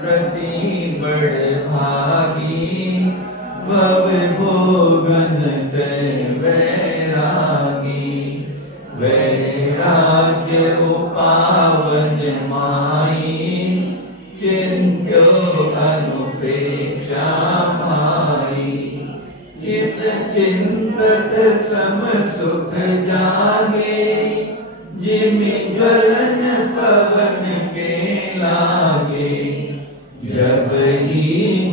प्रति बड़ भागी भव भोगन तय वैरागी वैराग्य उपावन माई चिंत्यो अनुप्रेक्षा भाई हित चिंतत सम सुख जागे जिमि ज्वलन पवन के लागे जब ही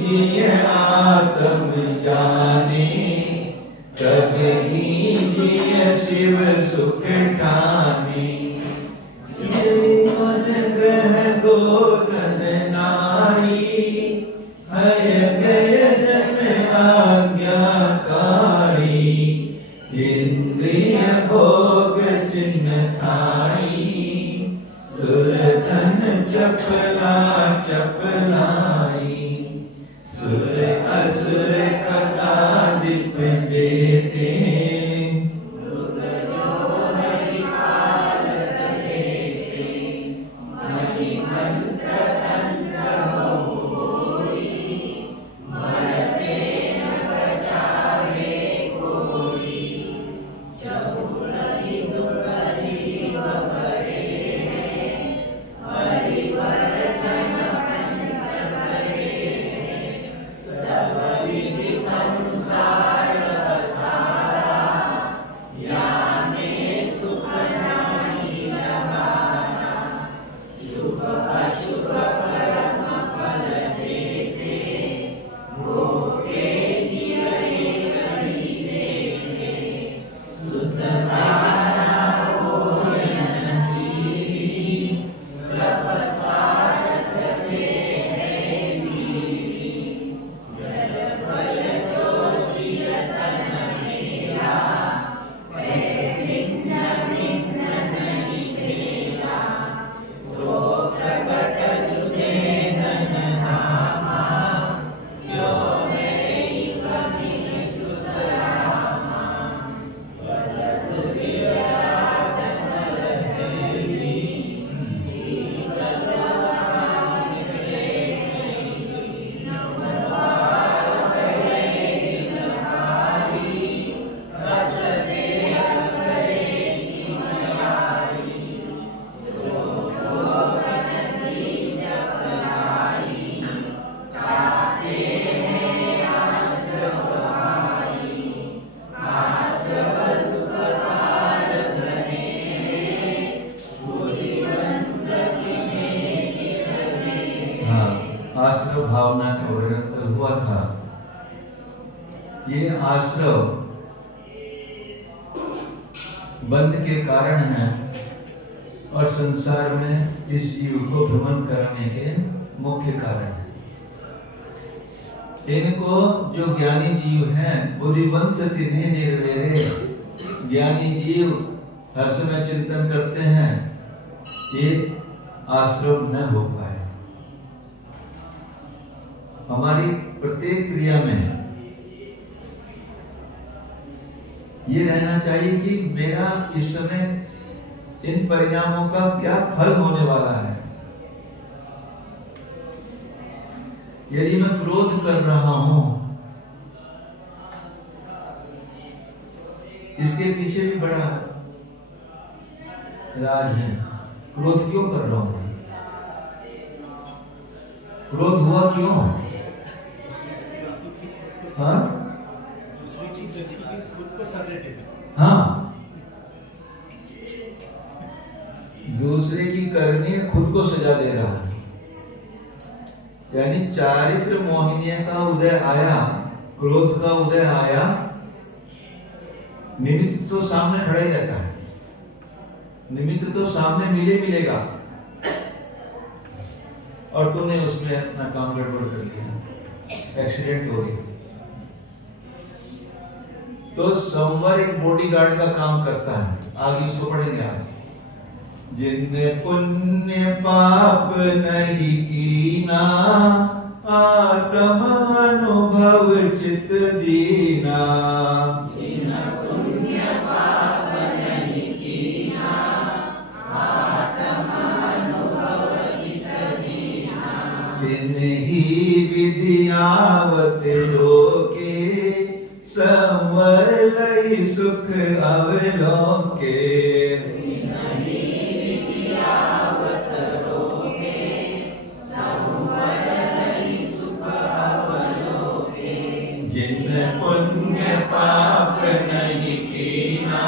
जिय आत्म जाने तब ही जिय शिव सुख ठाने मन ग्रह गोदन नाई हय गय जन आज्ञाकारी इंद्रिय भोग चिन्ह थाई सुरधन चपला चपलाई सुर असुर कलादिप देते आश्रव भावना का वर्णन हुआ था। ये आश्रव बंध के कारण है और संसार में इस जीव को भ्रमण कराने के मुख्य कारण है। इनको जो ज्ञानी जीव हैं बुद्धिवंत तिन्हें निर्वेरे, ज्ञानी जीव हर समय चिंतन करते हैं ये आश्रव न हो पाए। हमारी प्रत्येक क्रिया में ये रहना चाहिए कि मेरा इस समय इन परिणामों का क्या फल होने वाला है। यदि मैं क्रोध कर रहा हूं, इसके पीछे भी बड़ा राज है। क्रोध क्यों कर रहा हूं? क्रोध हुआ क्यों? हाँ, दूसरे की करनी खुद को सजा दे रहा है। यानी चारित्र मोहिनी का उदय आया, क्रोध का उदय आया, निमित्त तो सामने खड़ा ही रहता है, निमित्त तो सामने मिलेगा और तुमने उसमें अपना काम गड़बड़ कर लिया, एक्सीडेंट हो गया। तो संवर एक बॉडीगार्ड का काम करता है। आगे उसको पढ़ेंगे आप। जिनने पुण्य पाप नहीं कीना, आत्म अनुभव चित दीना। जिन पुण्य पाप नहीं कीना, आत्म अनुभव चित दीना। तिन ही विधियावत रोके संवर लई सुख अवलोके। जिन पुण्य पाप नहीं कीना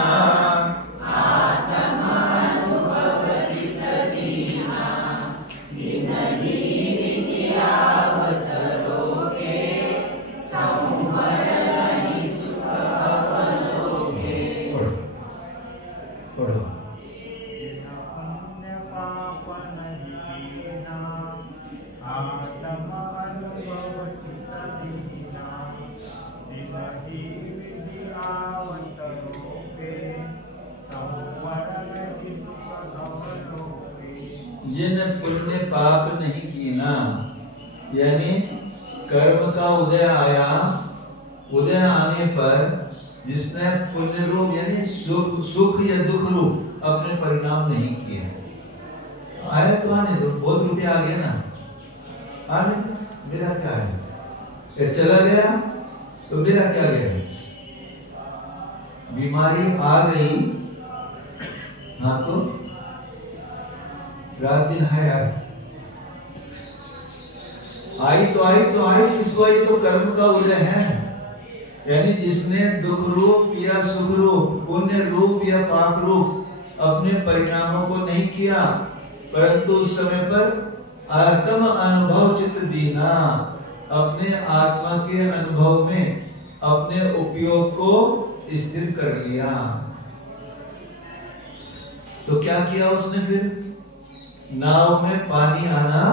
जिन पुण्य पाप नहीं कीना, यानी कर्म का उदय आया, उदय आने पर जिसने पुण्य रूप यानी सुख या दुख रूप अपने परिणाम नहीं किए। आया तो आने दो, बहुत रुपया आ गया ना, आने मेरा क्या है, फिर चला गया तो मेरा क्या गया। बीमारी आ गई, हाँ तो रात दिन है यार, आई तो आई, किसको आई, तो कर्म का उदय है। यानी जिसने दुख रूप या सुख रूप, पुण्य रूप या पाप रूप अपने परिणामों को नहीं किया, परंतु उस समय पर आत्म अनुभव चित्त दीना, अपने आत्मा के अनुभव में अपने उपयोग को स्थिर कर लिया। तो क्या किया उसने, फिर नाव में पानी आना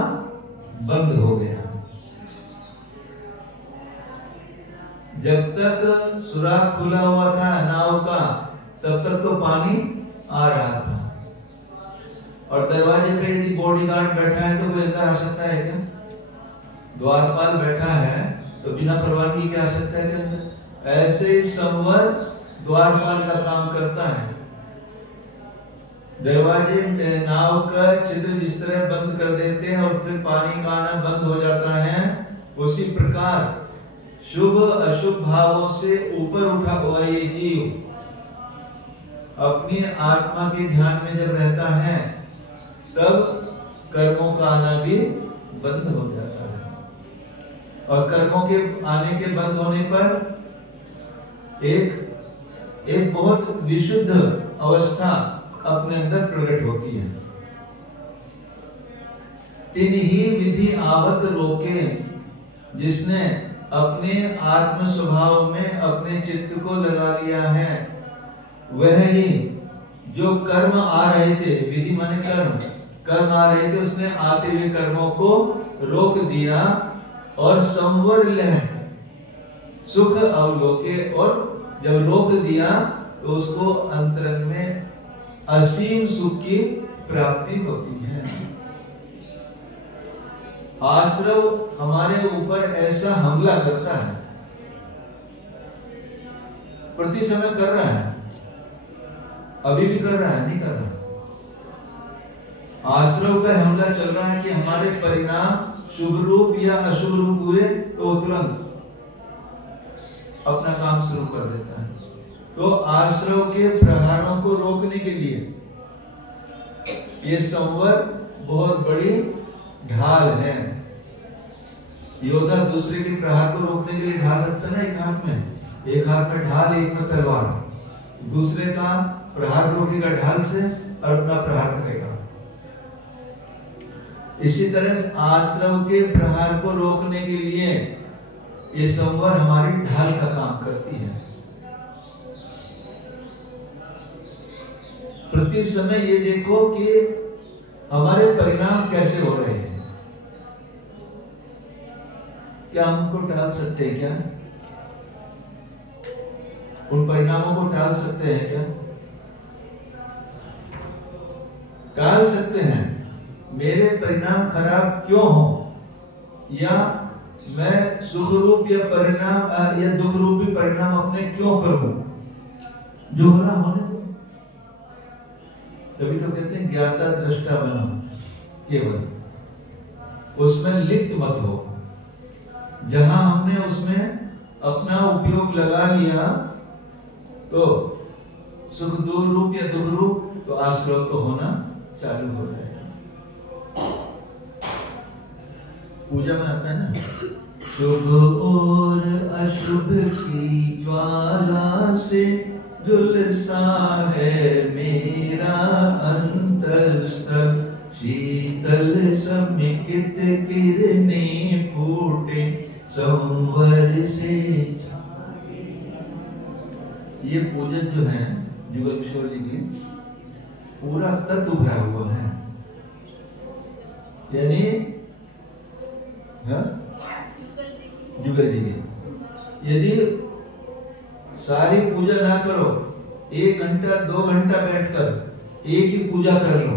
बंद हो गया। जब तक सुराख खुला हुआ था नाव का, तब तक तो पानी आ रहा था। और दरवाजे पे यदि बॉडीगार्ड बैठा है तो कोई अंदर आ सकता है क्या? द्वारपाल बैठा है तो बिना परवानगी के आ सकता है क्या? ऐसे ही संवर द्वारपाल का काम करता है। दरवाजे नाव का छिद्र जिस तरह बंद कर देते हैं और फिर पानी का आना बंद हो जाता है, उसी प्रकार शुभ अशुभ भावों से ऊपर उठा हुआ ये जीव अपनी आत्मा के ध्यान में जब रहता है, तब कर्मों का आना भी बंद हो जाता है। और कर्मों के आने के बंद होने पर एक बहुत विशुद्ध अवस्था अपने अंदर प्रकट होती है। तिन ही विधि आवत रोके, जिसने अपने आत्म स्वभाव में अपने चित्त को लगा लिया है, वह ही जो कर्म आ रहे थे, विधि माने कर्म आ रहे थे, उसने आते हुए कर्मों को रोक दिया और संवर लह सुख अवलोके, और जब रोक दिया तो उसको अंतरंग में असीम सुख की प्राप्ति होती है। आश्रव हमारे ऊपर ऐसा हमला करता है, प्रति समय कर रहा है, अभी भी कर रहा है, नहीं कर रहा। आश्रव का हमला चल रहा है कि हमारे परिणाम शुभ रूप या अशुभ रूप हुए तो तुरंत अपना काम शुरू कर देता है। तो आश्रव के प्रहारों को रोकने के लिए ये संवर बहुत बड़ी ढाल है। योद्धा दूसरे के प्रहार को रोकने के लिए ढाल रखता है एक हाथ में ढाल, एक में तलवार, दूसरे का प्रहार रोकेगा ढाल से और अपना प्रहार करेगा। इसी तरह आश्रव के प्रहार को रोकने के लिए ये संवर हमारी ढाल का काम करती है। प्रति समय ये देखो कि हमारे परिणाम कैसे हो रहे हैं। क्या हमको टाल सकते हैं क्या? उन परिणामों को टाल सकते हैं क्या? टाल सकते हैं। मेरे परिणाम खराब क्यों हो, या मैं सुख रूप या परिणाम या दुख रूपी परिणाम अपने क्यों करूं? जो होना होने दो। तभी तो कहते हैं ज्ञाता दृष्टा बनो केवल। उसमें लिप्त मत हो। जहां हमने उसमें अपना उपयोग लगा लिया तो सुख दूर रूप या दुख रूप तो आश्रव तो होना चालू हो जाएगा। पूजा में आता है ना, शुभ और अशुभ की ज्वाला से झुलसा है मेरा अंतस्तर, शीतल समिकित किरणें फूटे संवर से। ये पूजन जो है जुगल किशोर जी की पूरा तत्व भरा हुआ है। यानी जुगल जी की यदि सारी पूजा ना करो, 1 घंटा 2 घंटा बैठकर एक ही पूजा कर लो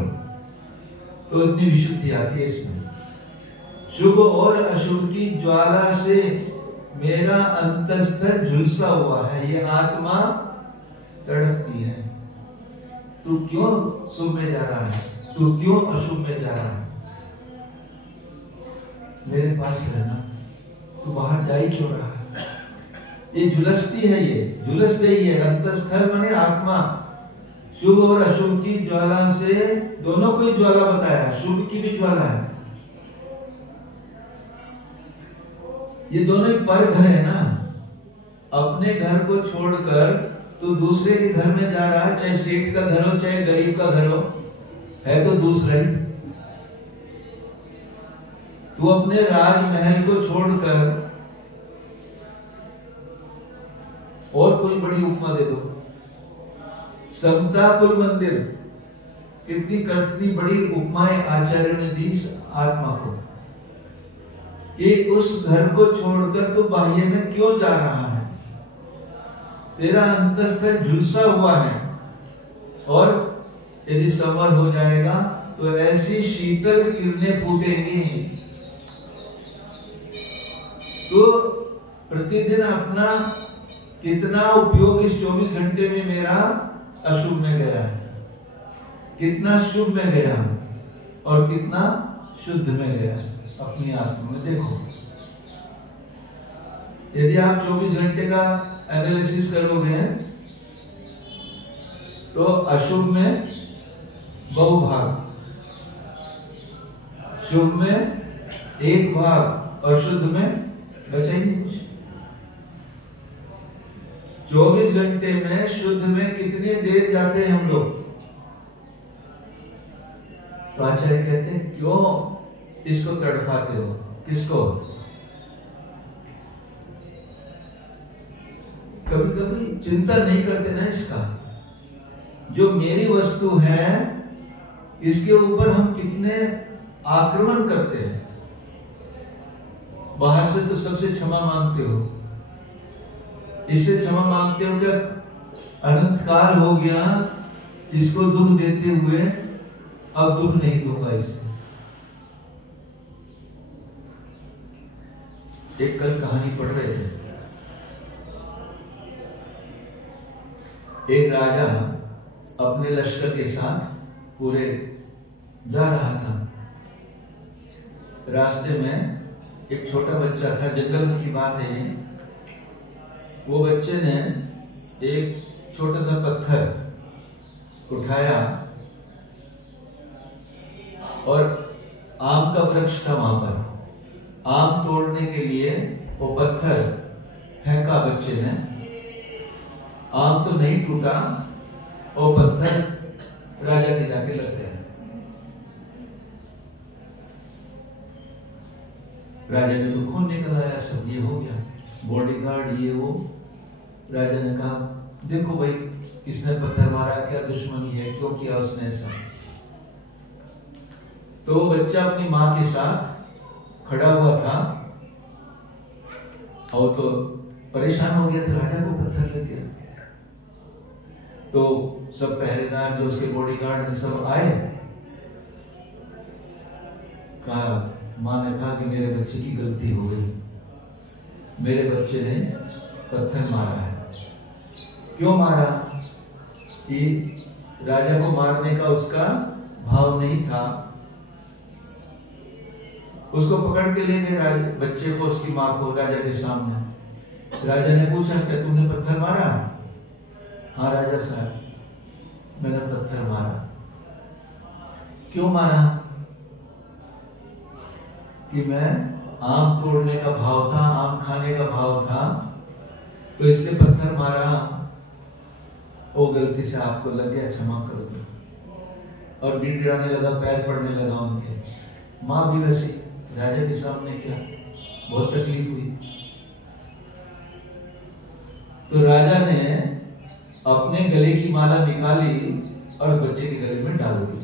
तो इतनी विशुद्धि आती है इसमें। शुभ और अशुभ की ज्वाला से मेरा अंतस्तर झुलसा हुआ है, ये आत्मा तड़पती है। तू क्यों शुभ में जा रहा है, तू क्यों अशुभ में जा रहा है, मेरे पास रहना, तू बाहर जा ही क्यों रहा है। ये झुलसती है, ये झुलस रही है। अंतस्थल माने आत्मा। शुभ और अशुभ की ज्वाला से, दोनों को ही ज्वाला बताया, शुभ की भी ज्वाला है। ये दोनों ही पर घर है ना। अपने घर को छोड़कर तो दूसरे के घर में जा रहा है, चाहे सेठ का घर हो चाहे गरीब का घर हो, है तो दूसरा ही। तू अपने राजमहल को छोड़कर और कोई बड़ी उपमा दे दो, समताकुल मंदिर, कितनी बड़ी उपमाएं आचार्य ने दी आत्मा को कि उस घर को छोड़कर तू बाह्य में क्यों जा रहा है। तेरा अंतस्तर झुलसा हुआ है और यदि समर हो जाएगा तो ऐसी शीतल किरणें फूटेंगी। तो प्रतिदिन अपना कितना उपयोग इस 24 घंटे में मेरा अशुभ में गया है, कितना शुभ में गया और कितना शुद्ध में गया अपनी आत्मा में। देखो, यदि आप 24 घंटे का एनालिसिस करोगे तो अशुभ में बहुभाग, शुभ में 1 भाग और शुद्ध में बचा ही नहीं कुछ। 24 घंटे में शुद्ध में कितनी देर जाते हैं हम लोग। तो आचार्य कहते हैं क्यों इसको तड़पाते हो, किसको। कभी कभी चिंता नहीं करते ना इसका, जो मेरी वस्तु है इसके ऊपर हम कितने आक्रमण करते हैं। बाहर से तो सबसे क्षमा मांगते हो, इससे क्षमा मांगते हो क्या अनंत काल हो गया इसको दुख देते हुए, अब दुख नहीं दूंगा इसे। एक कल कहानी पढ़ रहे थे, एक राजा अपने लश्कर के साथ पूरे जा रहा था। रास्ते में एक छोटा बच्चा था, जंगल की बात है ये। वो बच्चे ने एक छोटा सा पत्थर उठाया और आम का वृक्ष था वहां पर, आम तोड़ने के लिए वो पत्थर फेंका बच्चे ने। आम तो नहीं टूटा, वो पत्थर राजा के जाके लग गया। राजा ने तो खून निकल आया, सब ये हो गया, बॉडीगार्ड ये वो। राजा ने कहा देखो भाई किसने पत्थर मारा, क्या दुश्मनी है, क्यों किया उसने ऐसा। तो वो बच्चा अपनी माँ के साथ खड़ा हुआ था और तो परेशान हो गया था, राजा को पत्थर लग गया। तो सब पहरेदार जो उसके बॉडीगार्ड हैं सब आए, कहा, माँ ने कहा कि मेरे बच्चे की गलती हो गई, मेरे बच्चे ने पत्थर मारा है। क्यों मारा? कि राजा को मारने का उसका भाव नहीं था, उसको पकड़ के ले गए बच्चे को, उसकी माँ को राजा के सामने। राजा ने पूछा क्या तुमने पत्थर मारा? हाँ राजा साहब, मैंने पत्थर मारा। क्यों मारा? कि मैं आम तोड़ने का भाव था, आम खाने का भाव था, तो इसलिए पत्थर मारा। वो गलती से आपको लग गया, क्षमा कर दो। और गिड़गिड़ाने लगा, पैर पड़ने लगा उनके। माँ भी वैसे राजा के सामने क्या, बहुत तकलीफ हुई। तो राजा ने अपने गले की माला निकाली और बच्चे के गले में डाल दी।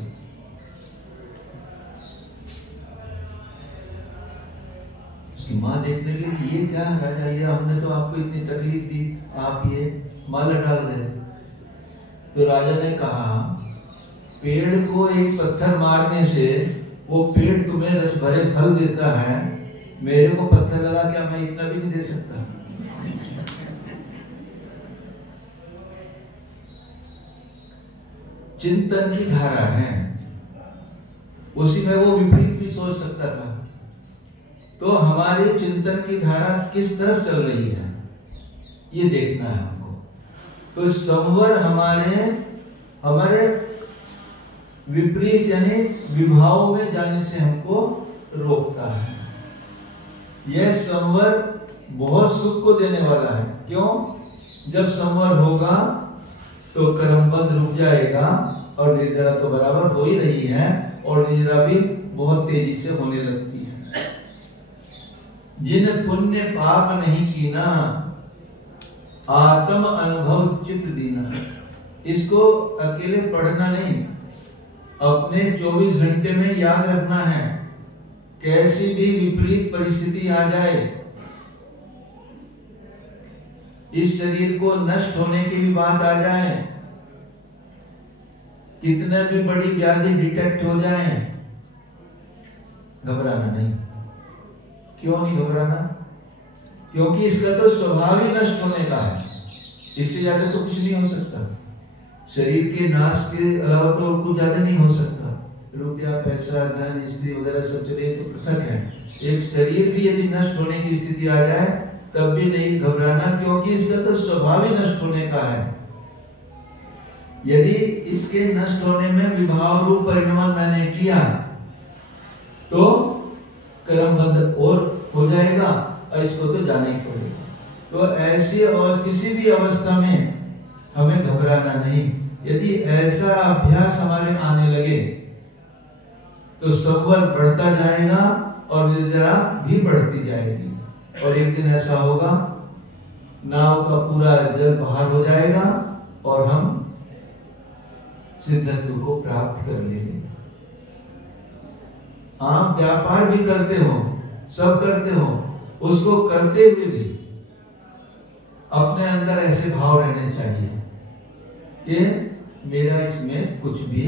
उसकी माँ देखने लगी, ये क्या राजा, ये हमने तो आपको इतनी तकलीफ दी, आप ये माला डाल रहे। तो राजा ने कहा, पेड़ को एक पत्थर मारने से वो पेड़ तुम्हें रस भरे फल देता है, मेरे को पत्थर लगा क्या मैं इतना भी नहीं दे सकता? चिंतन की धारा है, उसी में वो विपरीत भी सोच सकता था। तो हमारे चिंतन की धारा किस तरफ चल रही है, ये देखना है हमको। तो संवर हमारे विपरीत यानी विभाव में जाने से हमको रोकता है। यह संवर बहुत सुख को देने वाला है। क्यों? जब संवर होगा तो कर्मबंध रुक जाएगा और निद्रा तो बराबर हो ही रही है, और निद्रा भी बहुत तेजी से होने लगती है। जिन पुण्य पाप नहीं कीना, आत्म अनुभव चित्त दीना। इसको अकेले पढ़ना नहीं, अपने 24 घंटे में याद रखना है। कैसी भी विपरीत परिस्थिति आ जाए, इस शरीर को नष्ट होने की भी बात आ जाए, कितने भी बड़ी व्याधि डिटेक्ट हो जाए, घबराना नहीं। क्यों नहीं घबराना? क्योंकि इसका तो स्वभाव ही नष्ट होने का है, इससे ज्यादा तो कुछ नहीं हो सकता। शरीर के नाश के अलावा तो कुछ ज्यादा नहीं हो सकता। रुपया, पैसा, धन, स्त्री वगैरह सब चले तो पृथक है। एक शरीर भी यदि नष्ट होने की स्थिति आ जाए तब भी नहीं घबराना, क्योंकि इसका तो स्वभाव ही नष्ट होने का है। यदि इसके नष्ट होने में विभाव रूप परिणाम मैंने किया तो कर्मबंध और हो जाएगा, और इसको तो जाने ही पड़ेगा। तो ऐसी और किसी भी अवस्था में हमें घबराना नहीं। यदि ऐसा अभ्यास हमारे आने लगे तो संवर बढ़ता जाएगा और निद्रा भी बढ़ती जाएगी, और एक दिन ऐसा होगा नाव का पूरा जल बाहर हो जाएगा और हम सिद्धत्व को प्राप्त कर लेंगे। आप व्यापार भी करते हो, सब करते हो, उसको करते हुए भी अपने अंदर ऐसे भाव रहने चाहिए कि मेरा इसमें कुछ भी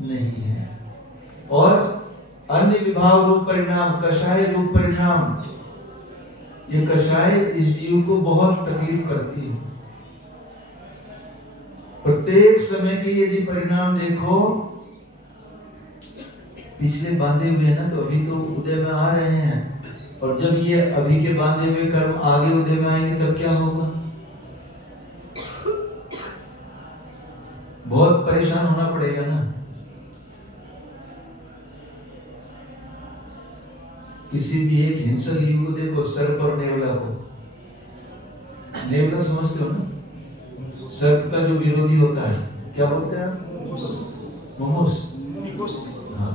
नहीं है। और अन्य विभाव रूप परिणाम, कषाय रूप परिणाम, ये कषाय इस जीव को बहुत तकलीफ करती है। प्रत्येक समय की यदि परिणाम देखो, पिछले बांधे हुए ना, तो अभी तो उदय में आ रहे हैं, और जब ये अभी के बांधे हुए कर्म आगे उदय में आएंगे तब क्या होगा? बहुत परेशान होना पड़ेगा ना। किसी भी एक हिंसक जीव को देखो, सर्प और नेवला को। नेवला समझते हो ना? सर्प का जो विरोधी होता है क्या बोलते हैं आप? मोमोस। हाँ,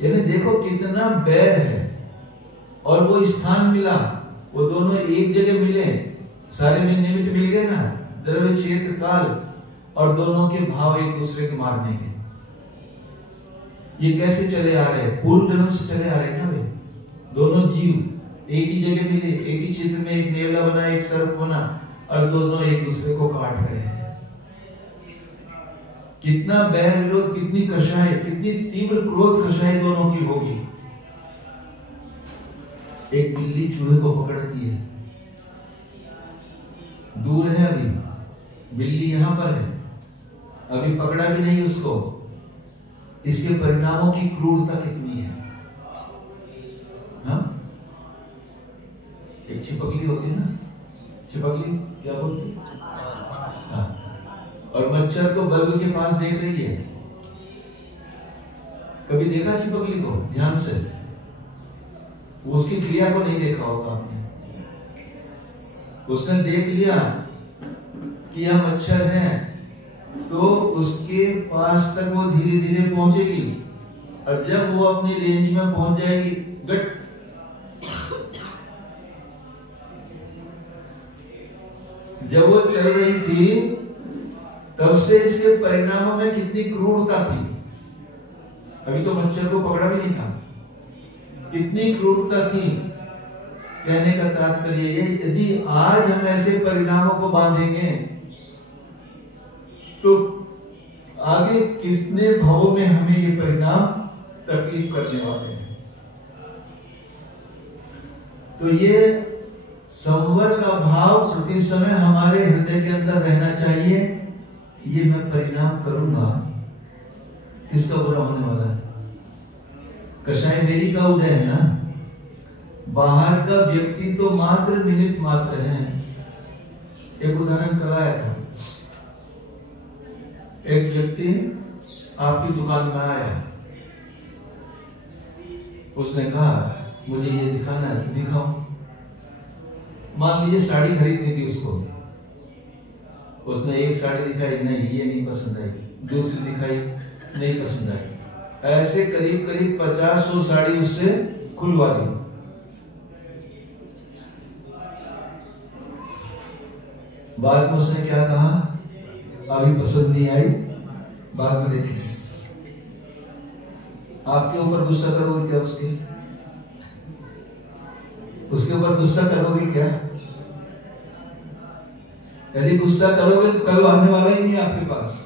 यानी देखो कितना बैर है, और वो स्थान मिला, वो दोनों एक जगह मिले, सारे में निमित्त मिल गए ना, द्रव्य क्षेत्र काल, और दोनों के भाव एक दूसरे के मारने के। ये कैसे चले आ रहे हैं? पूर्व जन्म से चले आ रहे हैं ना वे दोनों जीव। एक ही जगह मिले, एक ही क्षेत्र में एक नेवला बना, एक सर्प बना, और दोनों एक दूसरे को काट रहे हैं। कितना बैर विरोध, कितनी कषाय, कितनी तीव्र क्रोध कषाय दोनों की होगी। एक बिल्ली चूहे को पकड़ती है, दूर है अभी, बिल्ली यहां पर है, अभी पकड़ा भी नहीं उसको। इसके परिणामों की क्रूरता कितनी है। छिपकली होती है ना, छिपकली क्या बोलती है? हाँ। और मच्छर को बल्ब के पास देख रही है। कभी देखा छिपकली को ध्यान से? वो उसकी क्रिया को नहीं देखा होगा आपने। उसने देख लिया कि यह मच्छर है, तो उसके पास तक वो धीरे धीरे पहुंचेगी, और जब वो अपनी रेंज में पहुंच जाएगी, गट जब वो चल रही थी तब से इसके परिणामों में कितनी क्रूरता थी। अभी तो मच्छर को पकड़ा भी नहीं था, कितनी क्रूरता थी। कहने का तात्पर्य ये, यदि आज हम ऐसे परिणामों को बांधेंगे तो आगे कितने भावों में हमें ये परिणाम तकलीफ करने वाले हैं। तो ये संवर का भाव प्रति समय हमारे हृदय के अंदर रहना चाहिए। ये मैं परिणाम करूंगा, किसका बुरा होने वाला है? कषाय मेरी का उदय है ना। बाहर का व्यक्ति तो मात्र निमित्त मात्र है। एक उदाहरण कल आया था, एक व्यक्ति आपकी दुकान में आया, उसने कहा मुझे ये दिखाना है, तो दिखाओ। मान लीजिए साड़ी खरीदनी थी उसको, उसने एक साड़ी दिखाई, नहीं ये नहीं पसंद आई, दूसरी दिखाई, नहीं पसंद आई, ऐसे करीब करीब 50-100 साड़ी उससे खुलवा दी। बाद में उसने क्या कहा, अभी पसंद नहीं आई, बाद में देखेंगे। आपके ऊपर गुस्सा करोगे क्या? उसके ऊपर गुस्सा करोगे क्या? यदि गुस्सा करोगे तो कल आने वाला ही नहीं आपके पास।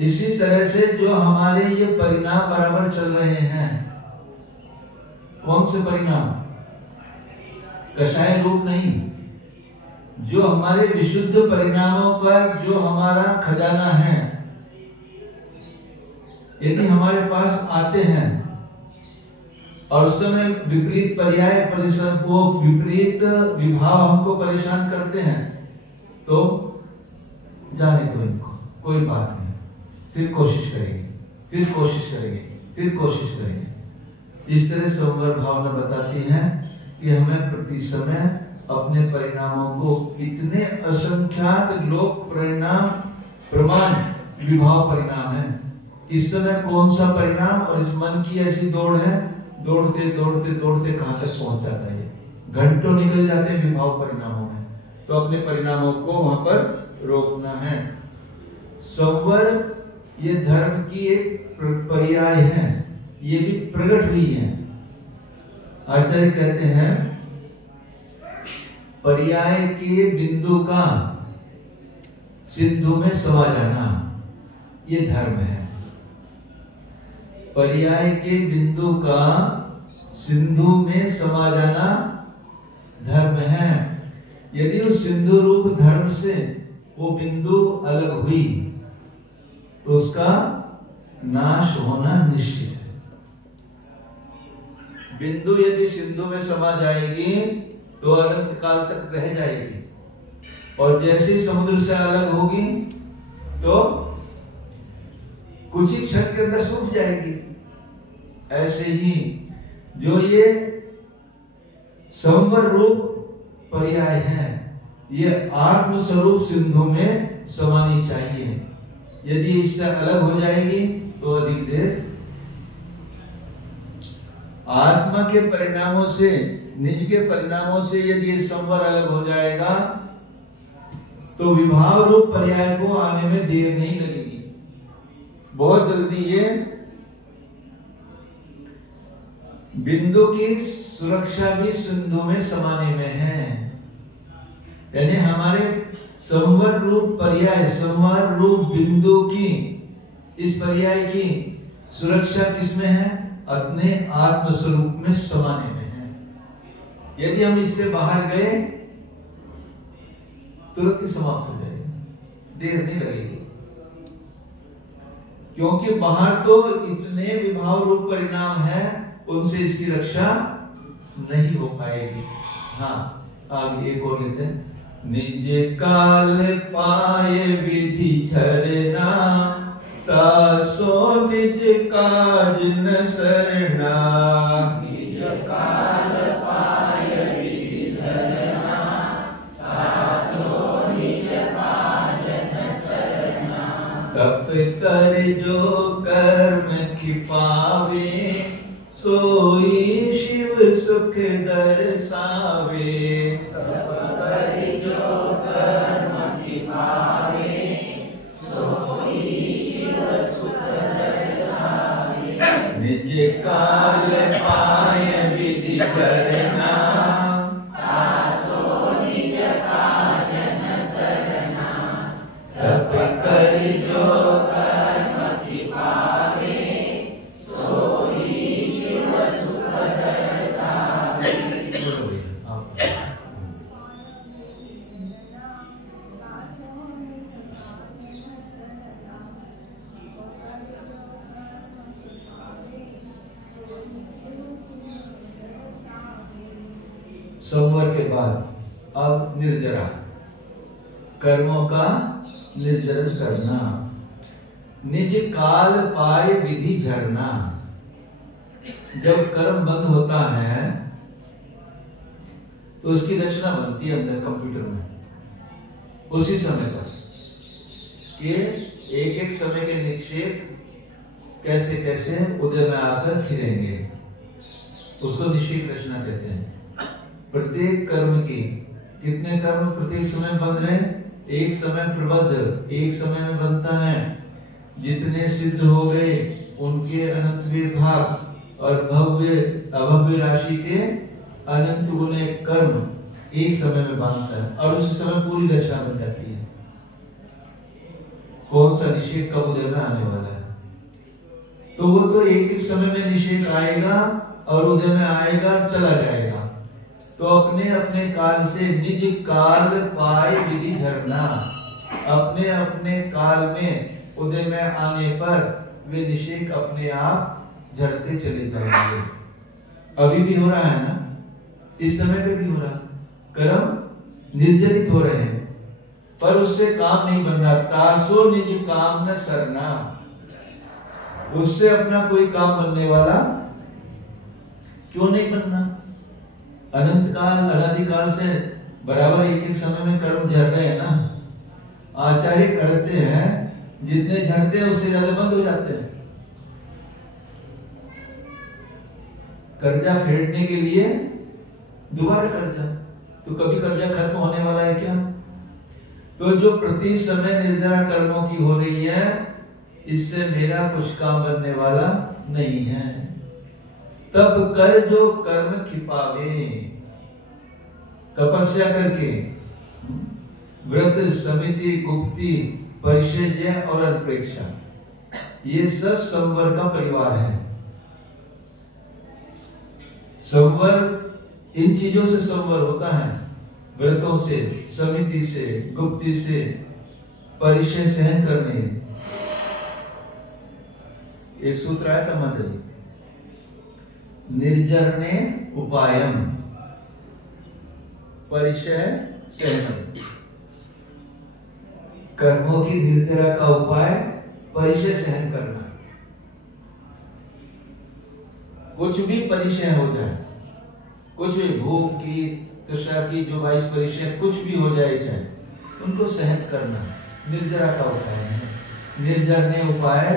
इसी तरह से जो हमारे ये परिणाम बराबर चल रहे हैं, कौन से परिणाम? कषाय रूप नहीं, जो हमारे विशुद्ध परिणामों का जो हमारा खजाना है, यदि हमारे पास आते हैं और उस समय विपरीत पर्याय परिसर को विपरीत विभाव हमको परेशान करते हैं, तो जाने दो इनको, कोई बात नहीं, फिर कोशिश करेंगे, फिर कोशिश करेंगे, फिर कोशिश करेंगे। इस तरह संवर भावना बताती है कि हमें प्रति समय अपने परिणामों को, इतने असंख्यात लोक परिणाम प्रमाण विभाव परिणाम है, इस समय कौन सा परिणाम, और इस मन की ऐसी दौड़ है, दौड़ते दौड़ते दौड़ते कहां तक पहुंच जाता है। घंटों निकल जाते हैं विभाव परिणामों में, तो अपने परिणामों को वहां पर रोकना है। संवर ये धर्म की एक पर्याय है, ये भी प्रकट हुई है। आचार्य कहते हैं पर्याय के बिंदु का सिंधु में समा जाना, ये धर्म है। पर्याय के बिंदु का सिंधु में समा जाना धर्म है। यदि उस सिंधु रूप धर्म से वो बिंदु अलग हुई तो उसका नाश होना निश्चित है। बिंदु यदि सिंधु में समा जाएगी तो अनंत काल तक रह जाएगी, और जैसे समुद्र से अलग होगी तो कुछ ही क्षण के अंदर सूख जाएगी। ऐसे ही जो ये संवर रूप पर्याय है, ये आत्म स्वरूप सिंधु में समानी चाहिए। यदि इससे अलग हो जाएगी तो अधिक देर, आत्मा के परिणामों से, निज के परिणामों से यदि ये संवर अलग हो जाएगा तो विभाव रूप पर्याय को आने में देर नहीं लगेगी, बहुत जल्दी ये बिंदु की सुरक्षा भी सिंधु में समाने में है। यानी हमारे संवर रूप पर्याय, संवर रूप बिंदु की, इस पर्याय की सुरक्षा किसमें है? अपने आत्म स्वरूप में समाने में है। यदि हम इससे बाहर गए तुरंत ही समाप्त हो जाएगा, देर नहीं लगेगी, क्योंकि बाहर तो इतने विभाव रूप परिणाम है, उनसे इसकी रक्षा नहीं हो पाएगी। हाँ, आगे एक और लेते हैं। निज काल पाए विधि झरना, तासो निज काज न सरना। निज काल पाए विधि झरना, तासो निज काज न सरना। तप कर जो कर्म खिपावे, सोई शिव सुख दर्शावे। तप कर जो कर्म खिपावे, सोई शिव सुख दर्शावे। निज काल पाए विधि करना, तासो निज काज न सरना। तप कर जो कर्म खिपावे, सोई शिव सुख दर्शावे। संवर के बाद अब निर्जरा, कर्मों का निर्जरण करना। निज काल पाए विधि झरना, जब कर्म बंद होता है तो उसकी रचना बनती है अंदर कंप्यूटर में उसी समय पर कि एक एक समय के निक्षेप कैसे कैसे उदय में आकर खिलेंगे, उसको निश्चित रचना कहते हैं। प्रत्येक कर्म की कितने कर्म प्रत्येक समय बन रहे, एक समय प्रबद्ध एक समय में बनता है। जितने सिद्ध हो गए उनके अनंत विभाग और भव्य अभव्य राशि के अनंत गुणे कर्म एक समय में बनता है और उसी समय पूरी रचना बन जाती है। कौन सा निषेध कब उदय में आने वाला है, तो वो तो एक एक समय में निषेध आएगा और उदय में आएगा चला जाएगा। तो अपने अपने काल से निज काल पाए विधि झरना, अपने अपने काल में उदय में आने पर वे निषेध अपने आप झड़ते चले जाएंगे। अभी भी हो रहा है ना, इस समय पे भी हो रहा, कर्म निर्जरित हो रहे हैं पर उससे काम नहीं बन रहा। तासो निज काम न सरना, उससे अपना कोई काम बनने वाला क्यों नहीं बनना। अनंत काल अनादिकाल से बराबर एक एक समय में कर्म झड़ रहे हैं ना। आचार्य करते हैं, जितने झड़ते हैं उससे ज्यादा बंद हो जाते हैं। कर्जा फेरने के लिए दोबारा कर्जा, तो कभी कर्जा खत्म होने वाला है क्या। तो जो प्रति समय निर्जरा कर्मों की हो रही है, इससे मेरा कुछ काम बनने वाला नहीं है। तब कर जो कर्म खिपावे, तपस्या करके व्रत समिति गुप्ति परिचर्या और अनपेक्षा, ये सब संवर का परिवार है। संवर इन चीजों से संवर होता है, व्रतों से, समिति से, गुप्ति से, परिचय सहन करने। एक सूत्र आया था मंत्र, निर्जरणे उपायम परिचय सहन। कर्मों की निर्जरा का उपाय परिचय सहन करना। कुछ भी परिचय हो जाए, कुछ भी भूख की तृषा की जो 22 परिचय कुछ भी हो जाए चाहे, उनको सहन करना निर्जरा का उपाय है। निर्जरणे उपाय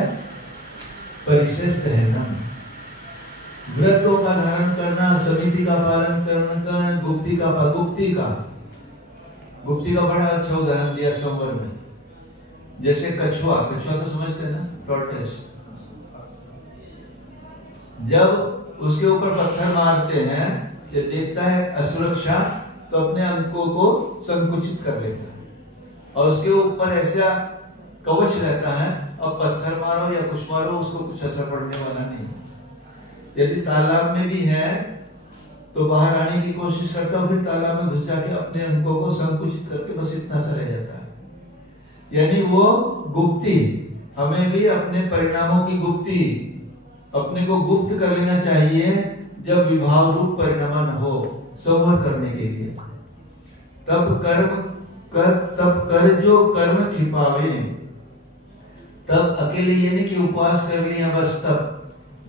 परिचय सहनम, व्रतों का धारण करना, समिति का पालन करना, गुप्ति का बड़ा अच्छा उदाहरण दिया संवर में। जैसे कछुआ तो समझते हैं ना, टॉर्टोइस। जब उसके ऊपर पत्थर मारते हैं, ये देखता है असुरक्षा, तो अपने अंकों को संकुचित कर लेता है और उसके ऊपर ऐसा कवच रहता है, अब पत्थर मारो या कुछ मारो उसको कुछ असर पड़ने वाला नहीं। यदि तालाब में भी है तो बाहर आने की कोशिश करता है, फिर तालाब में घुस जाके अपने अंकों को संकुचित करके बस इतना सा रह जाता है। यानी वो गुप्ति, हमें भी अपने परिणामों की गुप्ति अपने को गुप्त कर लेना चाहिए जब विभाव रूप परिणाम हो, संवर करने के लिए। तब कर जो कर्म छिपावे, तब अकेले ये नहीं कि उपवास कर लिया बस, तब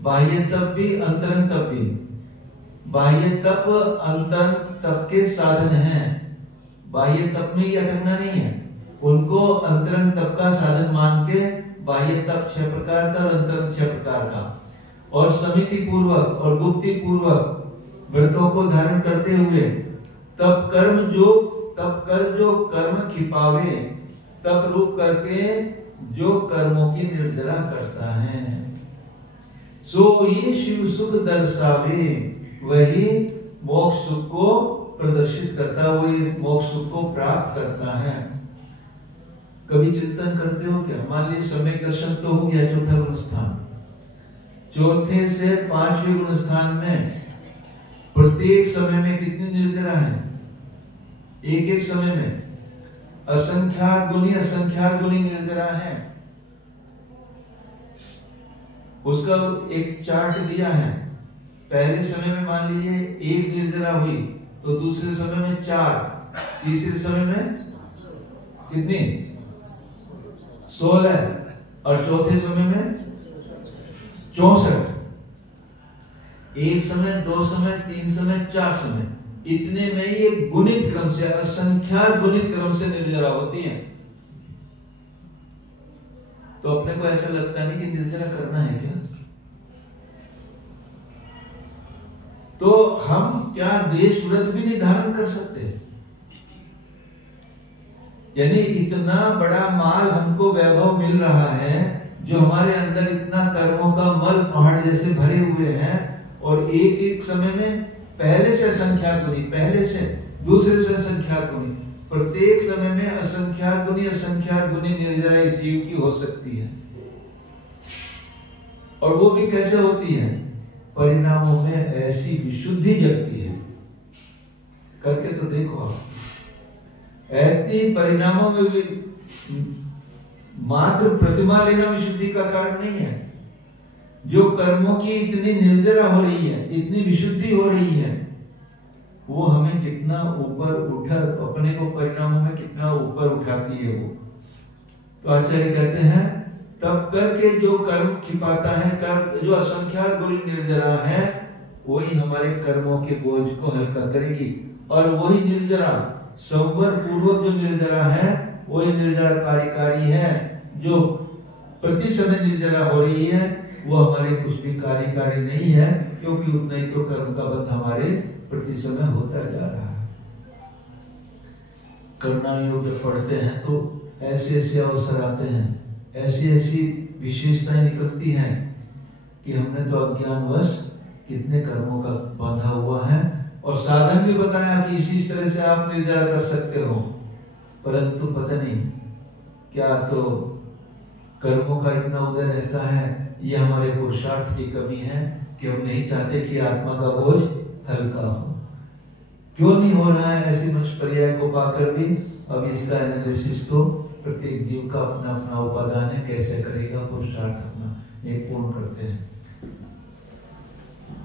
बाह्य तप भी अंतरंग तप भी। बाह्य तप अंतरंग तप के साधन हैं, बाह्य तप में ही अटकना नहीं है, उनको अंतरंग तप का साधन मान के बाह्य तप 6 प्रकार का और अंतरंग 6 प्रकार का, और समिति पूर्वक और गुप्ति पूर्वक व्रतों को धारण करते हुए तब कर जो कर्म छिपावे, तब रूप करके जो कर्मों की निर्जरा करता है, सो ये शिव सुख दर्शावे, वही मोक्ष सुख को प्रदर्शित करता, वही मोक्ष सुख को प्राप्त करता है। कभी चिंतन करते हो क्या? मान लीजिए सम्यक दर्शन तो हो गया, चौथा गुण स्थान, चौथे से 5वें गुण स्थान में प्रत्येक समय में कितनी निर्जरा है? एक एक समय में असंख्यात गुनी निर्जरा है। उसका एक चार्ट दिया है। पहले समय में मान लीजिए 1 निर्जरा हुई, तो दूसरे समय में 4, तीसरे समय में कितनी? 16, और चौथे समय में 64। एक समय, 2 समय, 3 समय, 4 समय, इतने में ही एक गुणित क्रम से, असंख्यात गुणित क्रम से निर्जरा होती है। तो अपने को ऐसा लगता नहीं कि निर्जरा करना है क्या? तो हम क्या देश व्रत भी नहीं धारण कर सकते? यानी इतना बड़ा माल हमको वैभव मिल रहा है, जो हमारे अंदर इतना कर्मों का मल पहाड़ जैसे भरे हुए हैं, और एक एक समय में पहले से असंख्यात गुनी, पहले से दूसरे से असंख्यात गुनी, प्रत्येक समय में असंख्यात गुनी निर्जरा इस जीव की हो सकती है। और वो भी कैसे होती है? परिणामों में ऐसी विशुद्धि जगती है। करके तो देखो आप, ऐसी परिणामों में भी मात्र प्रतिमा लेना विशुद्धि का कारण नहीं है। जो कर्मों की इतनी निर्जरा हो रही है, इतनी विशुद्धि हो रही है, वो हमें कितना ऊपर उठा, अपने को परिणामों में कितना ऊपर उठाती है वो। तो आचार्य कहते हैं तब करके जो कर्म छिपाता है, कर्म जो असंख्यात गुणी निर्जरा है, वही हमारे कर्मों के बोझ को हल्का करेगी। और वही निर्जरा संवर पूर्वक जो निर्जरा है, वही निर्जरा कार्यकारी है। जो प्रति समय निर्जरा हो रही है, वो हमारे कुछ भी कार्यकारी नहीं है, क्योंकि उतना ही तो कर्म का बंध हमारे प्रति समय होता जा रहा है। करुणा योग पढ़ते हैं तो ऐसे ऐसे अवसर आते हैं, ऐसी ऐसी विशेषताएं निकलती हैं कि हमने तो अज्ञानवश कितने कर्मों का बांधा हुआ है, और साधन भी बताया कि इसी तरह से आप निर्जरा कर सकते हो, परंतु पता नहीं क्या तो कर्मों का इतना उदय रहता है, ये हमारे पुरुषार्थ की कमी है कि हम नहीं चाहते कि आत्मा का बोझ हल्का हो। क्यों नहीं हो रहा है ऐसी कुछ पर्याय को पाकर भी? अब इसका एनालिसिस तो प्रत्येक जीव का अपना अपना उपादान है, कैसे करेगा पुरुषार्थ अपना एक पूर्ण करते हैं।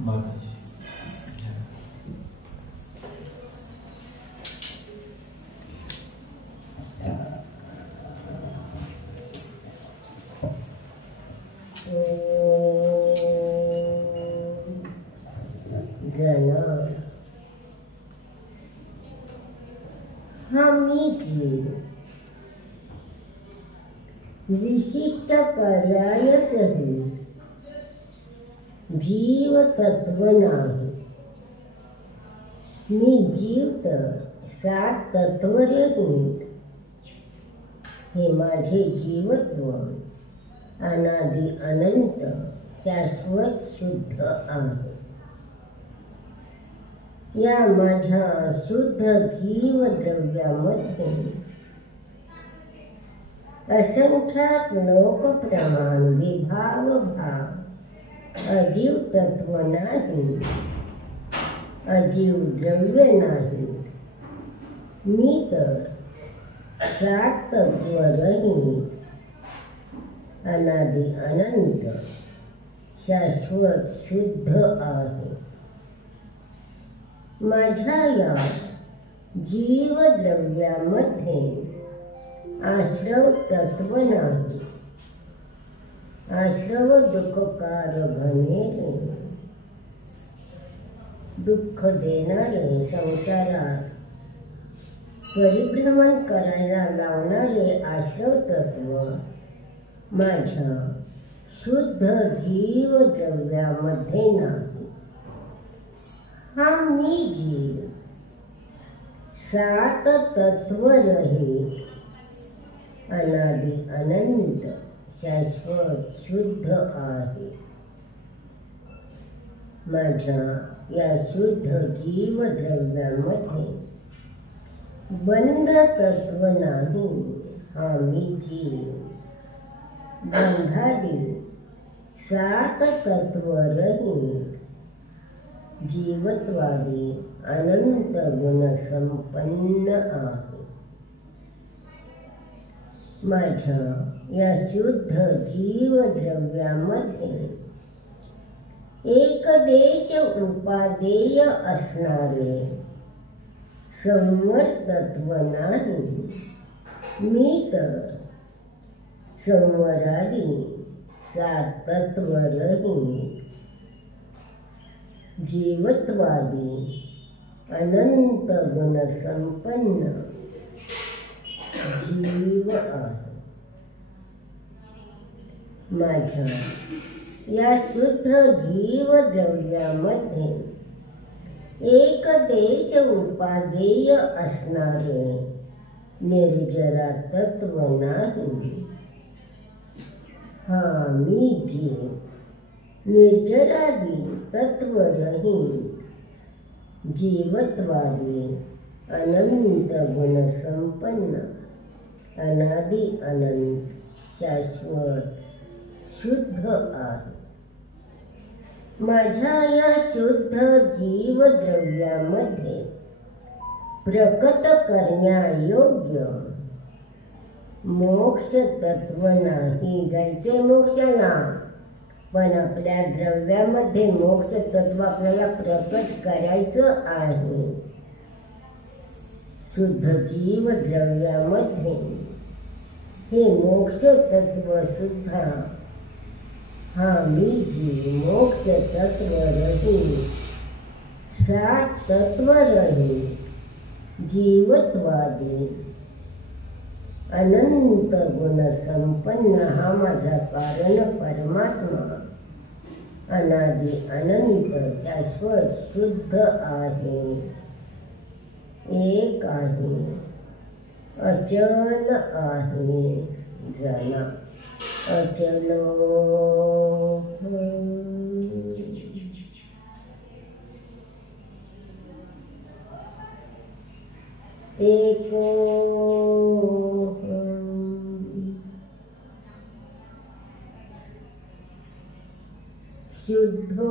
माता जी विशिष्ट पर्याय सहित जीव तत्व नाही, मी जीव तर 7 तत्व रहित, हे माझे जीवत्व अनादि अनंत शाश्वत शुद्ध आहे। या माझ्या शुद्ध जीव द्रव्यामध्ये असंख्यात लोक प्रमाण विभाग भाव अजीव तत्व नाही, अजीव द्रव्य नाही, मी तर 7 तत्व रहित अनादि अनंत शाश्वत शुद्ध आहे. माझ्या या जीवद्रव्यामध्ये आश्रव तत्व नाही. आश्रव दुःखकार घनेरे, दुःख देणारे, संसारात परिभ्रमण करायला लावणारे आश्रव तत्व माझ्या शुद्ध जीवद्रव्यामध्ये नाही. हा मी जीव सात तत्व रहित अनादि अनंत शाश्वत शुद्ध आहे. माझ्या या शुद्ध जीवद्रव्यामध्ये बंध तत्व नाही. हा मी जीव बंधादी सात तत्व रहित जीवत्वादी अनंत गुण संपन्न आहे. माझ्या या शुद्ध जीवद्रव्यामध्ये एक देश उपादेय असणारे संवर तत्व नाही. मी तर संवरादी सात तत्व रहित जीवत्वादी अनंत गुण संपन्न जीव आहे. माझ्या या शुद्ध जीवद्रव्यामध्ये एक देश उपादेय असणारे निर्जरा तत्व नाही. हा मी जीव निर्जरादी तत्व रहित जीवत्वादी अनंत गुण संपन्न अनादि अनंत शाश्वत शुद्ध आहे. माझ्या या शुद्ध जीवद्रव्यामध्ये प्रकट करण्यायोग्य मोक्ष तत्व नाही. जायचे मोक्षाला, पण आपल्या द्रव्यामध्ये मोक्ष तत्व आपल्याला प्रकट करायचं आहे. शुद्ध जीवद्रव्यामध्ये हे मोक्ष तत्व सुद्धा हा मी जी मोक्ष तत्व रहित सात तत्व रहित जीवत्वादी अनंत गुण संपन्न हा माझा कारण परमात्मा अनादि अनंत शाश्वत शुद्ध आहे. एक आहे, अचल आहे. जना अचलो एको शुद्धो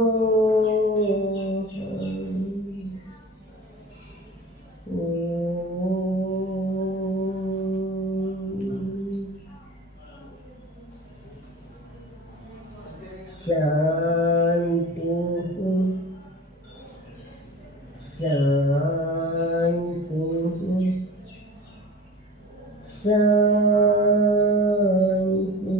शांति शांति शांति.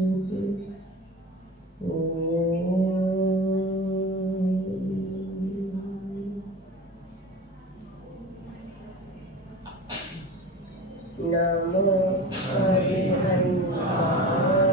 नमो हरिहंसाय.